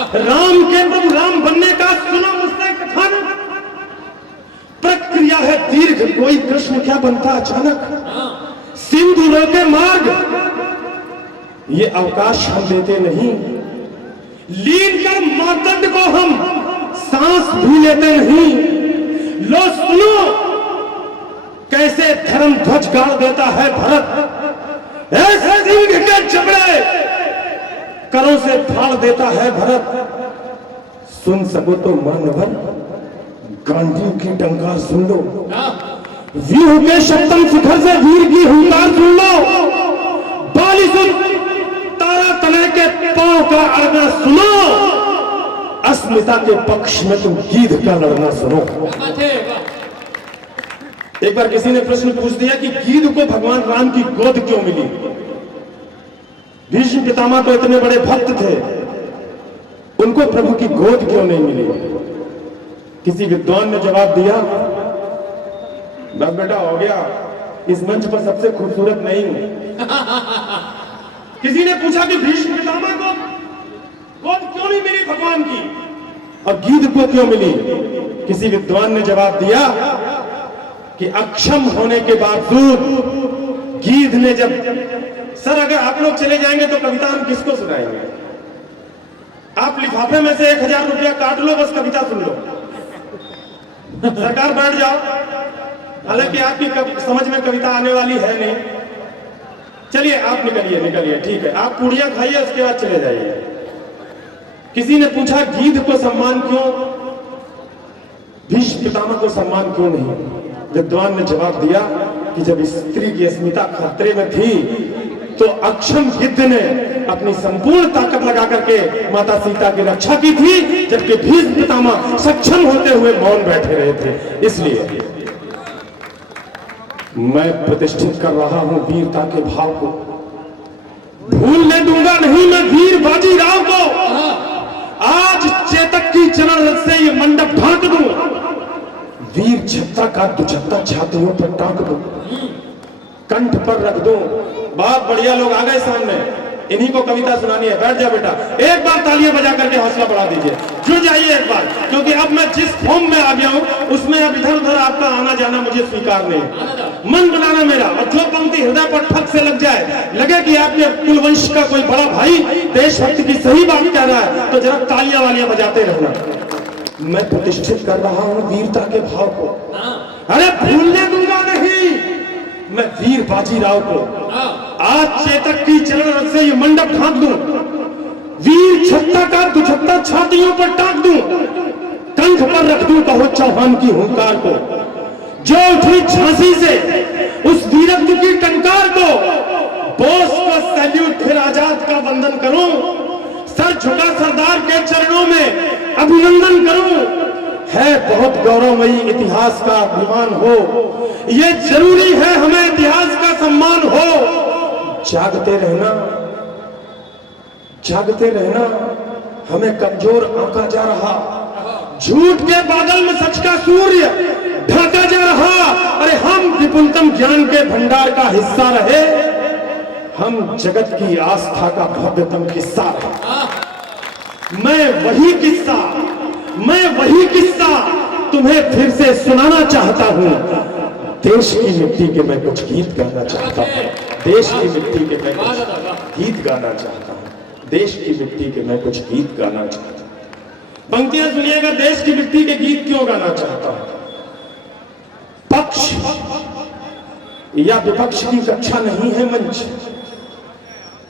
राम के प्रभु राम बनने का सुना मुझसे कथन। प्रक्रिया है दीर्घ, कोई कृष्ण क्या बनता अचानक। सिंधु रोके मार्ग, ये अवकाश हम देते नहीं। लीन कर मापदंड को हम सांस भी लेते नहीं। लो सुनो कैसे धर्म ध्वज गाड़ देता है भरत। ऐसे सिंह के जबड़े करों से फाड़ देता है भरत। सुन सको तो मानवर गांधी की टंकार सुन लो। व्यूह के सप्तम शिखर से वीर की हुंकार सुन लो। बाली सुन तारा तले के पांव का अड़ना सुनो। अस्मिता के पक्ष में तुम गीध का लड़ना सुनो। एक बार किसी ने प्रश्न पूछ दिया कि गीध को भगवान राम की गोद क्यों मिली। भीष्म पितामह तो इतने बड़े भक्त थे, उनको प्रभु की गोद क्यों नहीं मिली। किसी विद्वान ने जवाब दिया, बस बेटा हो गया, इस मंच पर सबसे खूबसूरत नहीं हूं। किसी ने पूछा कि भीष्म पितामह को गोद क्यों नहीं मिली भगवान की और गीध को क्यों मिली। किसी विद्वान ने जवाब दिया कि अक्षम होने के बावजूद गीध ने जब, सर अगर आप लोग चले जाएंगे तो कविता हम किसको सुनाएंगे। आप लिफाफे में से 1000 रुपया काट लो, बस कविता सुन लो। सरकार बैठ जाओ, हालांकि आपकी समझ में कविता आने वाली है नहीं। चलिए आप निकलिए, ठीक है, आप पूड़ियां खाइए, उसके बाद चले जाइए। किसी ने पूछा गीध को सम्मान क्यों, भीष्म पितामह को सम्मान क्यों नहीं। विद्वान ने जवाब दिया कि जब स्त्री की अस्मिता खतरे में थी तो अक्षम गिद्ध ने अपनी संपूर्ण ताकत लगा करके माता सीता की रक्षा की थी, जबकि भीष्म पितामह सक्षम होते हुए मौन बैठे रहे थे। इसलिए मैं प्रतिष्ठित कर रहा हूं वीरता के भाव को। भूलने दूंगा नहीं मैं वीर बाजीराव को। आज चेतक की चरण से ये मंडप ढांक दूं, वीर छत्ता का दुछत्ता छातियों पर टांक दूं, कंठ पर रख दूं। बहुत बढ़िया लोग आ गए सामने, इन्हीं को कविता सुनानी है। बैठ जाओ बेटा, एक बार तालियां बजा करके हौसला बढ़ा दीजिए, जुड़ जाइए एक बार, क्योंकि अब मैं जिस फॉर्म में आ गया हूं उसमें अब इधर उधर आपका आना जाना मुझे स्वीकार नहीं। मन बनाना मेरा, और जो पंक्ति हृदय पर ठक से लग जाए, लगे कि आपके कुलवंश का कोई बड़ा भाई देशभक्ति की सही बात कह रहा है, तो जरा तालियां वालियां बजाते रहना। मैं प्रतिष्ठित कर रहा हूं वीरता के भाव को। अरे भूलने दूंगा नहीं मैं वीर बाजीराव को। आज चेतक की चरण से ये मंडप ढांक दूं, वीर छत्ता का दुछत्ता छातियों पर टांक दूं, कंठ पर रख दूं कहो चौहान की हुंकार को। जो उठी झांसी से उस वीरत्व की टंकार को, बोस को सैल्यूट फिर आजाद का वंदन करूं, सर झुका सरदार के चरणों में अभिनंदन करूं। है बहुत गौरवमयी इतिहास का अभिमान हो, ये जरूरी है हमें इतिहास का सम्मान हो। जागते रहना हमें कमजोर आंका जा रहा, झूठ के बादल में सच का सूर्य ढाका जा रहा। अरे हम विपुलतम ज्ञान के भंडार का हिस्सा रहे, हम जगत की आस्था का भव्यतम किस्सा रहे। मैं वही किस्सा तुम्हें फिर से सुनाना चाहता हूं। देश की मिट्टी के मैं कुछ गीत गाना चाहता हूं, देश की मिट्टी के मैं कुछ गीत गाना चाहता हूं, देश की मिट्टी के मैं कुछ गीत गाना चाहता हूं। पंक्तियां सुनिएगा, देश की मिट्टी के गीत क्यों गाना चाहता हूं। पक्ष या विपक्ष की कक्षा नहीं है मंच,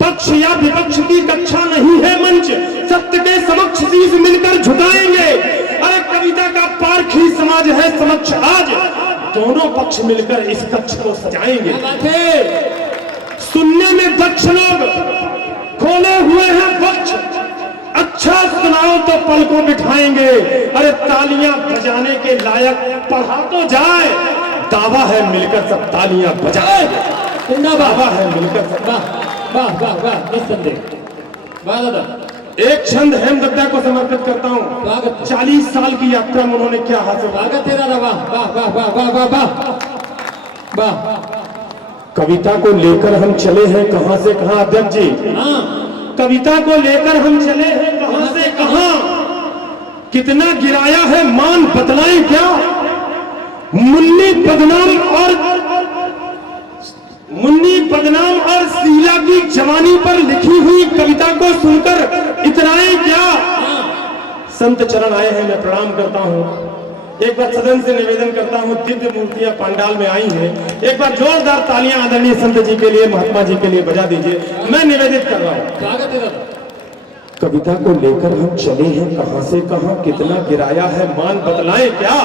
पक्ष या विपक्ष की कक्षा नहीं है मंच, सत्य के समक्ष शीश मिलकर झुकाएंगे। अरे कविता का पारखी समाज है समक्ष आज, दोनों पक्ष मिलकर इस कक्ष को सजाएंगे। सुनने में दक्ष लोग खोले हुए हैं वक्ष, अच्छा सुनाओ तो पलकों बिठाएंगे। अरे तालियां बजाने के लायक पढ़ा तो जाए, दावा है मिलकर सब तालियां बजाए, दावा है मिलकर सब। वाह वाह वाह, निस्संदेह, वाह दादा। एक छंद हेमदत्ता को समर्पित करता हूँ। 40 साल की यात्रा में उन्होंने क्या हासिल, स्वागत है दादा। वाह वाह वाह वाह वाह वाह वाह वाह। कविता को लेकर हम चले हैं कहां से कहां, अध्यक्ष जी। कविता को लेकर हम चले हैं कहां से कहां, कितना गिराया है मान बतलाएं क्या। मुन्नी बदनाम और शीला की जवानी पर लिखी हुई कविता को सुनकर इतराएं क्या। संत चरण आए हैं, मैं प्रणाम करता हूं। एक बार सदन से निवेदन करता हूं, दिव्य मूर्तियां पंडाल में आई हैं, एक बार जोरदार तालियां आदरणीय संत जी के लिए, महात्मा जी के लिए बजा दीजिए। मैं निवेदित कर रहा हूं। स्वागत है। कविता को लेकर हम चले हैं कहां से कहां, कितना गिराया है मान बतलाएं क्या।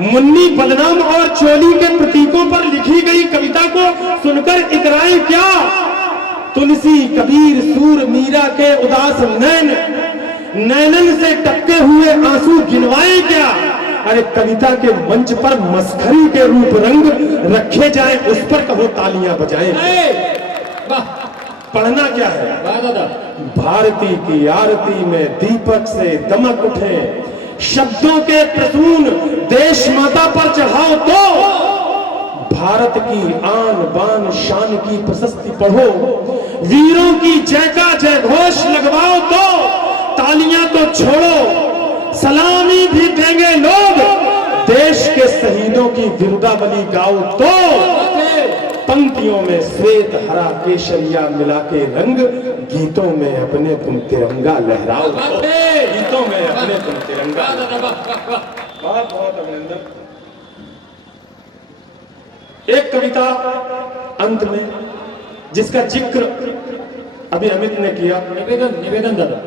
मुन्नी बदनाम और चोली के प्रतीकों पर लिखी गई कविता को सुनकर इकराएं क्या। तुलसी कबीर सूर मीरा के उदास नैनन से टपके हुए आंसू गिनवाए क्या। अरे कविता के मंच पर मस्खरी के रूप रंग रखे जाएं, उस पर कहो तालियां बजाएं। पढ़ना क्या है। भारती की आरती में दीपक से दमक उठे, शब्दों के प्रसून देश माता पर चढ़ाओ तो भारत की आन बान शान की प्रशस्ति पढ़ो, वीरों की जय का जय घोष लगवाओ तो तालियां तो छोड़ो, सलामी भी देंगे लोग, देश के शहीदों की विरुदावली गाओ तो पंक्तियों में श्वेत हरा केशरिया मिला के रंग, गीतों में अपने तुम तिरंगा लहराओ। गीतों में अपने तुम तिरंगा। बहुत बहुत अभिनंदन। एक कविता अंत में जिसका जिक्र अभी अमित ने किया, निवेदन दादा।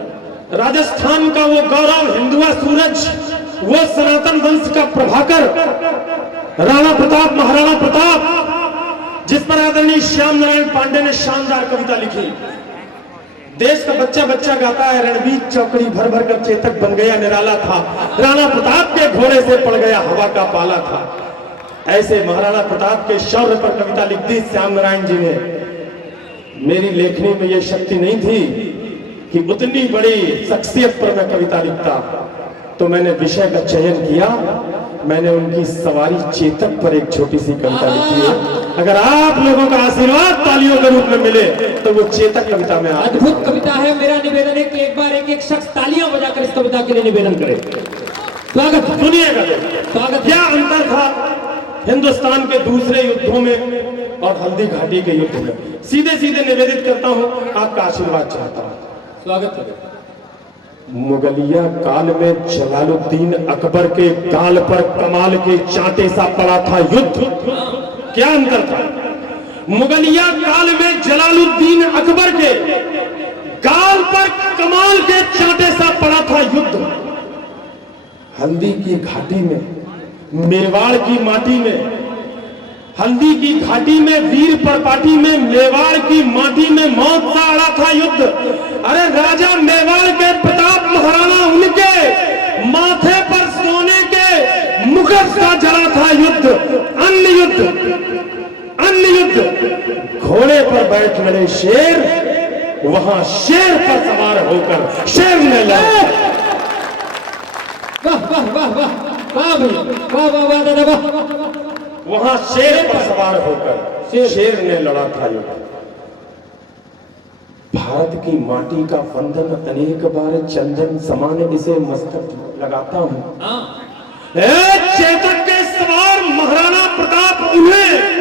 राजस्थान का वो गौरव हिंदुआ सूरज, वो सनातन वंश का प्रभाकर राणा प्रताप, महाराणा प्रताप, जिस पर आदरणीय श्याम नारायण पांडे ने शानदार कविता लिखी। देश का बच्चा बच्चा गाता है, रणबीर चौकड़ी भर भर कर चेतक बन गया निराला था, राणा प्रताप के घोड़े से पड़ गया हवा का पाला था। ऐसे महाराणा प्रताप के शौर्य पर कविता लिख दी श्याम नारायण जी ने। मेरी लेखनी में यह शक्ति नहीं थी कि उतनी बड़ी शख्सियत पर मैं कविता लिखता, तो मैंने विषय का चयन किया। मैंने उनकी सवारी चेतक पर एक छोटी सी कविता लिखी है। अगर आप लोगों का आशीर्वाद तालियों के रूप में मिले तो वो चेतक कविता में अद्भुत कविता है। मेरा निवेदन है कि एक बार एक शख्स तालियां बजाकर इस कविता के लिए निवेदन करे। स्वागत सुनिएगा। स्वागत। क्या अंतर था हिंदुस्तान के दूसरे युद्धों में और हल्दी घाटी के युद्ध में? सीधे सीधे निवेदित करता हूं, आपका आशीर्वाद चाहता हूं। स्वागत है। मुगलिया काल में जलालुद्दीन अकबर के गाल पर कमाल के चांटे सा पड़ा था युद्ध। क्या अंतर था? मुगलिया काल में जलालुद्दीन अकबर के गाल पर कमाल के चांटे सा पड़ा था युद्ध। हल्दी की घाटी में, मेवाड़ की माटी में, हल्दी की घाटी में, वीर परपाटी में, मेवाड़ की माटी में मौत सा अड़ा था युद्ध। अरे राजा मेवाड़ के प्रताप महाराणा, उनके माथे पर सोने के मुकुट सा जला था युद्ध। अन्य युद्ध घोड़े पर बैठ लड़े शेर, वहां शेर पर सवार होकर शेर ने लड़ा। वाह वाह वाह वाह वाह वाह वाह वाह दादा वाह। वहां शेर पर सवार होकर शेर ने लड़ा था युद्ध। भारत की माटी का वंदन अनेक बार चंदन समान इसे मस्तक लगाता हूं। चेतक के सवार महाराणा प्रताप, उन्हें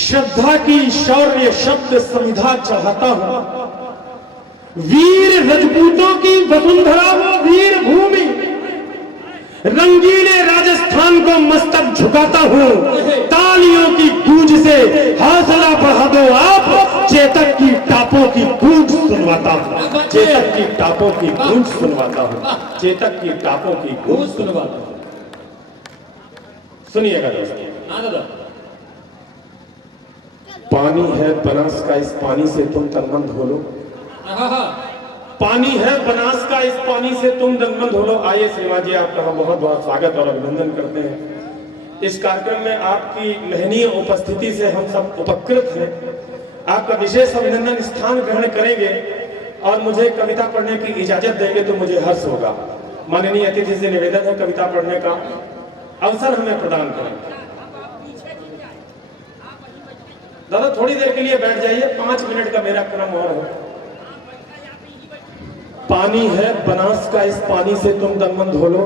श्रद्धा की शौर्य शब्द समिधा चढ़ाता हूं। वीर रजपूतों की वसुंधरा वो वीर भूमि, रंगीले राजस्थान को मस्तक झुकाता हूं। तालियों की गूंज से हौसला बढ़ा दो आप, चेतक की टापों की गूंज सुनवाता हूं। चेतक की टापों की गूंज सुनवाता हूं। चेतक की टापों की गूंज सुनवाता हूं। सुनिएगा दोस्तों। पानी है बनास का, इस पानी से तुम तनमन धो लो। पानी है बनास का, इस पानी से तुम दंगमंद हो लो। आइए श्रीमान जी, आपका हम बहुत बहुत स्वागत और अभिनंदन करते हैं। इस कार्यक्रम में आपकी महनीय उपस्थिति से हम सब उपकृत हैं। आपका विशेष अभिनंदन स्थान ग्रहण करेंगे और मुझे कविता पढ़ने की इजाजत देंगे तो मुझे हर्ष होगा। माननीय अतिथि से निवेदन है कविता पढ़ने का अवसर हमें प्रदान करें। दादा थोड़ी देर के लिए बैठ जाइए, 5 मिनट का मेरा क्रम और है। पानी है बनास का, इस पानी से तुम दमन धो लो।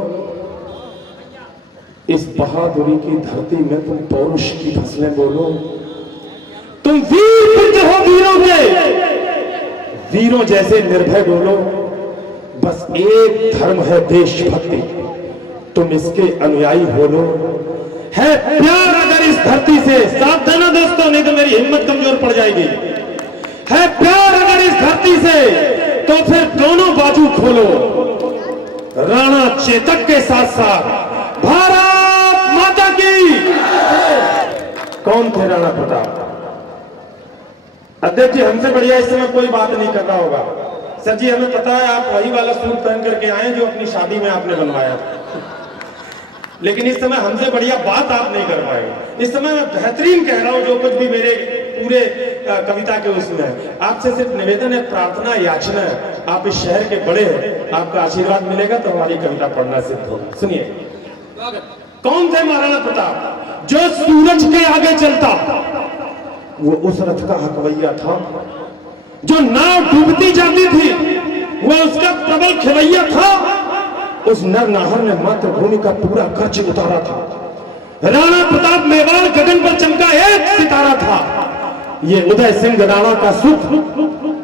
इस बहादुरी की धरती में तुम पौरुष की फसलें बोलो। तुम वीर पुत्र हो वीरों के, वीरों जैसे निर्भय बोलो। बस एक धर्म है देशभक्ति, तुम इसके अनुयायी हो लो। है प्यार अगर इस धरती से, सावधान दोस्तों नहीं तो मेरी हिम्मत कमजोर पड़ जाएगी। है प्यार अगर इस धरती से तो फिर दोनों बाजू खोलो। राणा चेतक के साथ साथ भारत माता की। कौन थे राणा प्रताप? अध्यक्ष जी हमसे बढ़िया इस समय कोई बात नहीं कर रहा होगा। सर जी हमें पता है आप वही वाला सूट पहन करके आए जो अपनी शादी में आपने बनवाया था, लेकिन इस समय हमसे बढ़िया बात आप नहीं कर पाएंगे। इस समय मैं बेहतरीन कह रहा हूं जो कुछ भी मेरे पूरे कविता के उसमें है। आपसे सिर्फ निवेदन है, प्रार्थना, याचना है। आप इस शहर के बड़े हैं, आपका आशीर्वाद मिलेगा तो हमारी कविता पढ़ना सिद्ध होगा। सुनिए, कौन थे महाराणा प्रताप? जो सूरज के आगे चलता वो उस रथ का हकवैया था। जो नाव डूबती जाती थी वो उसका प्रबल खिवैया था। उस नर नाहर ने मातृभूमि का पूरा कर्ज उतारा था। राणा प्रताप मेवाड़ गगन पर चमका एक सितारा था। ये उदय सिंह राणा का सुख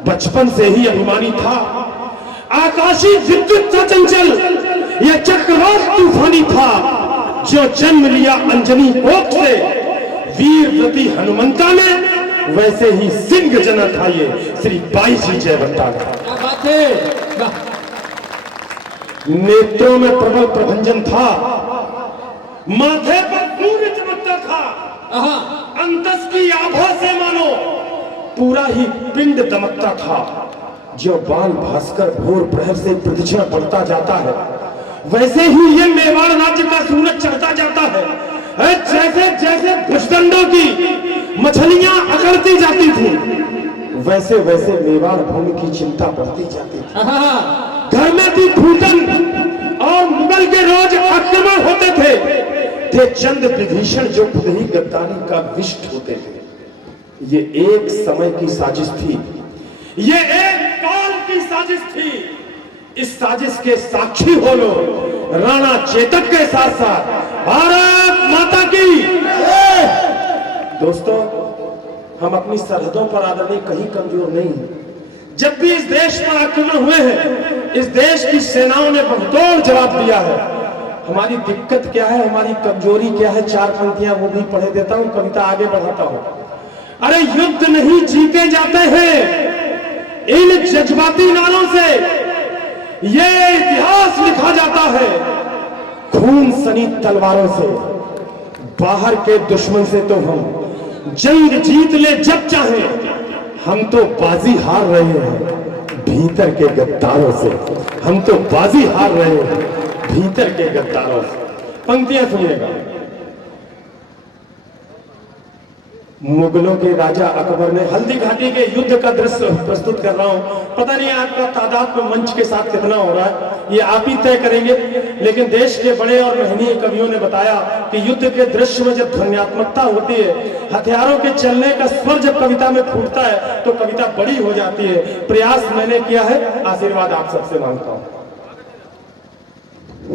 बचपन से ही अभिमानी था। आकाशी विद्युत सा चंचल यह चक्रवात तूफानी था। जो जन्म लिया अंजनी कोख से वीरवती हनुमंता ने, वैसे ही सिंह जना था ये श्री बाईजी जयवंता का। क्या बात है। नेत्रों में प्रबल प्रभंजन था, माथे पर सूर्य चमकता था। अंतस की आभा से मानो पूरा ही पिंड दमकता था। जो बाल भास्कर भोर प्रहर से प्रदक्षिणा पड़ता जाता है, वैसे ही ये मेवाड़ राज्य का सूरज चढ़ता जाता है। जैसे जैसे भुजदंडों की मछलियां अकड़ती जाती थी, वैसे वैसे मेवाड़ भूमि की चिंता बढ़ती जाती थी। घर में थी फूटन और मुगल के रोज आक्रमण होते थे चंद विभीषण जो खुद ही गद्दारी का विष्ट होते थे। ये एक समय की साजिश थी, ये एक काल की साजिश थी। इस साजिश के साक्षी हो लो राणा चेतक के साथ साथ भारत माता की। दोस्तों, हम अपनी सरहदों पर आदरणीय कहीं कमजोर नहीं। जब भी इस देश पर आक्रमण हुए हैं, इस देश की सेनाओं ने बहुतोड़ जवाब दिया है। हमारी दिक्कत क्या है, हमारी कमजोरी क्या है, चार पंक्तियां वो भी पढ़े देता हूं, कविता आगे बढ़ाता हूं। अरे युद्ध नहीं जीते जाते हैं इन जज्बाती नारों से, ये इतिहास लिखा जाता है खून सनी तलवारों से। बाहर के दुश्मन से तो हम जंग जीत ले जब चाहे, हम तो बाजी हार रहे हैं भीतर के गद्दारों से। हम तो बाजी हार रहे हैं भीतर के गद्दारों से। पंक्तियां सुनिएगा। मुगलों के राजा अकबर ने, हल्दी घाटी के युद्ध का दृश्य प्रस्तुत कर रहा हूं। पता नहीं आपका तादाद में मंच के साथ कितना हो रहा है, ये आप ही तय करेंगे। लेकिन देश के बड़े और महनीय कवियों ने बताया कि युद्ध के दृश्य में जब ध्वन्यात्मकता होती है, हथियारों के चलने का स्वर जब कविता में फूटता है तो कविता बड़ी हो जाती है। प्रयास मैंने किया है, आशीर्वाद आप सबसे मांगता हूं।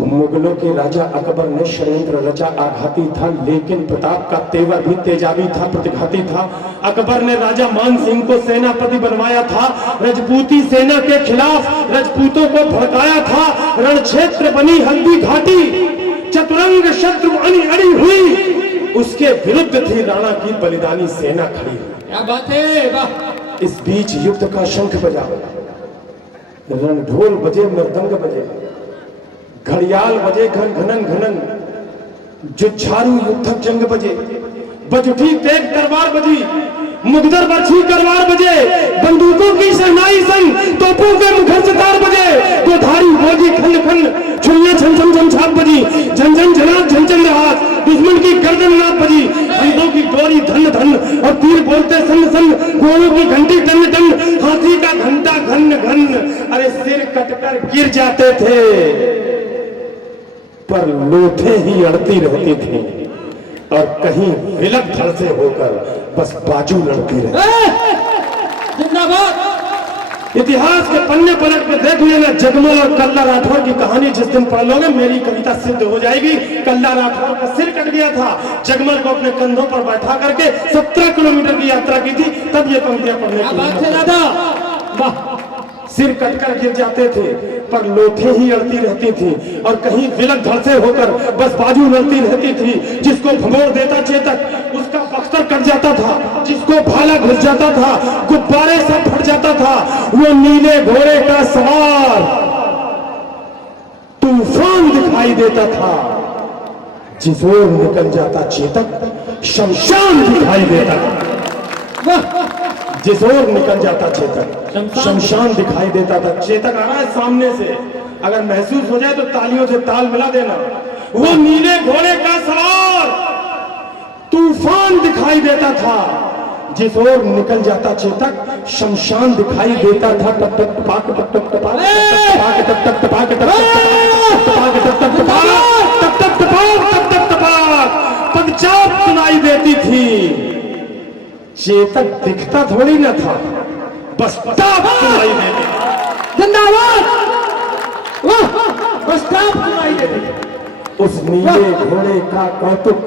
मुगलों के राजा अकबर ने षड्यंत्र रचा, आघाती था, लेकिन प्रताप का तेवर भी तेजाबी था, प्रतिघाती था। अकबर ने राजा मान सिंह को सेनापति बनवाया था, रजपूती सेना के खिलाफ रजपूतों को भड़काया था। रण क्षेत्र बनी हल्दी घाटी, चतुरंग शत्रु अड़ी अड़ी हुई, उसके विरुद्ध थी राणा की बलिदानी सेना खड़ी। क्या बात है, वाह। इस बीच युद्ध का शंख बजा, रणढोल बजे, मृदंग बजे, घड़ियाल बजे घन घनन घनन, जुझारू युद्धक जंग बजे, बज उठी तेज तलवार बजी, मुगदर बरछी करवार बजे, बंदूकों की शहनाई संग तोपों के मुखर सितार बजे, तो धारी बोझी खंड खंड छुरियां छम छम छम छाप बजी, झन झन झनाब झनझन हाथ, दुश्मन की गर्दन नाप बजी, हंसों की डोरी धन धन और तीर बोलते सन सन, घोड़ों की घंटी टन टन, हाथी का घंटा घन घन। अरे सिर कटकर गिर जाते थे पर लोथे ही अड़ती रहती थी, और कहीं विलक धड़ से होकर बस बाजू लड़ती रहती। जिंदाबाद। इतिहास के पन्ने पलट के देख लेना जगमल और कल्ला राठौर की कहानी। जिस दिन पढ़ लोगे मेरी कविता सिद्ध हो जाएगी। कल्ला राठौर का सिर कट गया था, जगमल को अपने कंधों पर बैठा करके 17 किलोमीटर की यात्रा की थी, तब ये पंक्तियां पढ़ने क्या की बात है दादा, वाह। सिर कटकर गिर जाते थे पर लोथें ही अड़ती रहती थी, और कहीं विलक धड़ से होकर बस बाजू लड़ती रहती थी। जिसको भगोड़ देता चेतक उसका बख्तर कट जाता था, जिसको भाला घुस जाता था गुब्बारे सब फट जाता था। वो नीले घोड़े का सवार तूफान दिखाई देता था, जिस ओर निकल जाता चेतक शमशान दिखाई देता था। जिस ओर निकल जाता चेतक शमशान दिखाई देता था। चेतक आ रहा है सामने से, अगर महसूस हो जाए तो तालियों से ताल मिला देना। वो नीले घोड़े का सवार तूफान दिखाई देता था, जिस ओर निकल जाता चेतक शमशान दिखाई देता था। टप टप टपाक टप टप टपाक टप टप टपाक टप टप टप टप टपाक पदचाप सुनाई देती थी। चेतक दिखता थोड़ी न था, बस ताप सुनाई देती। जिंदाबाद, वाह, बस ताप सुनाई देती। उस नीले घोड़े का कौतुक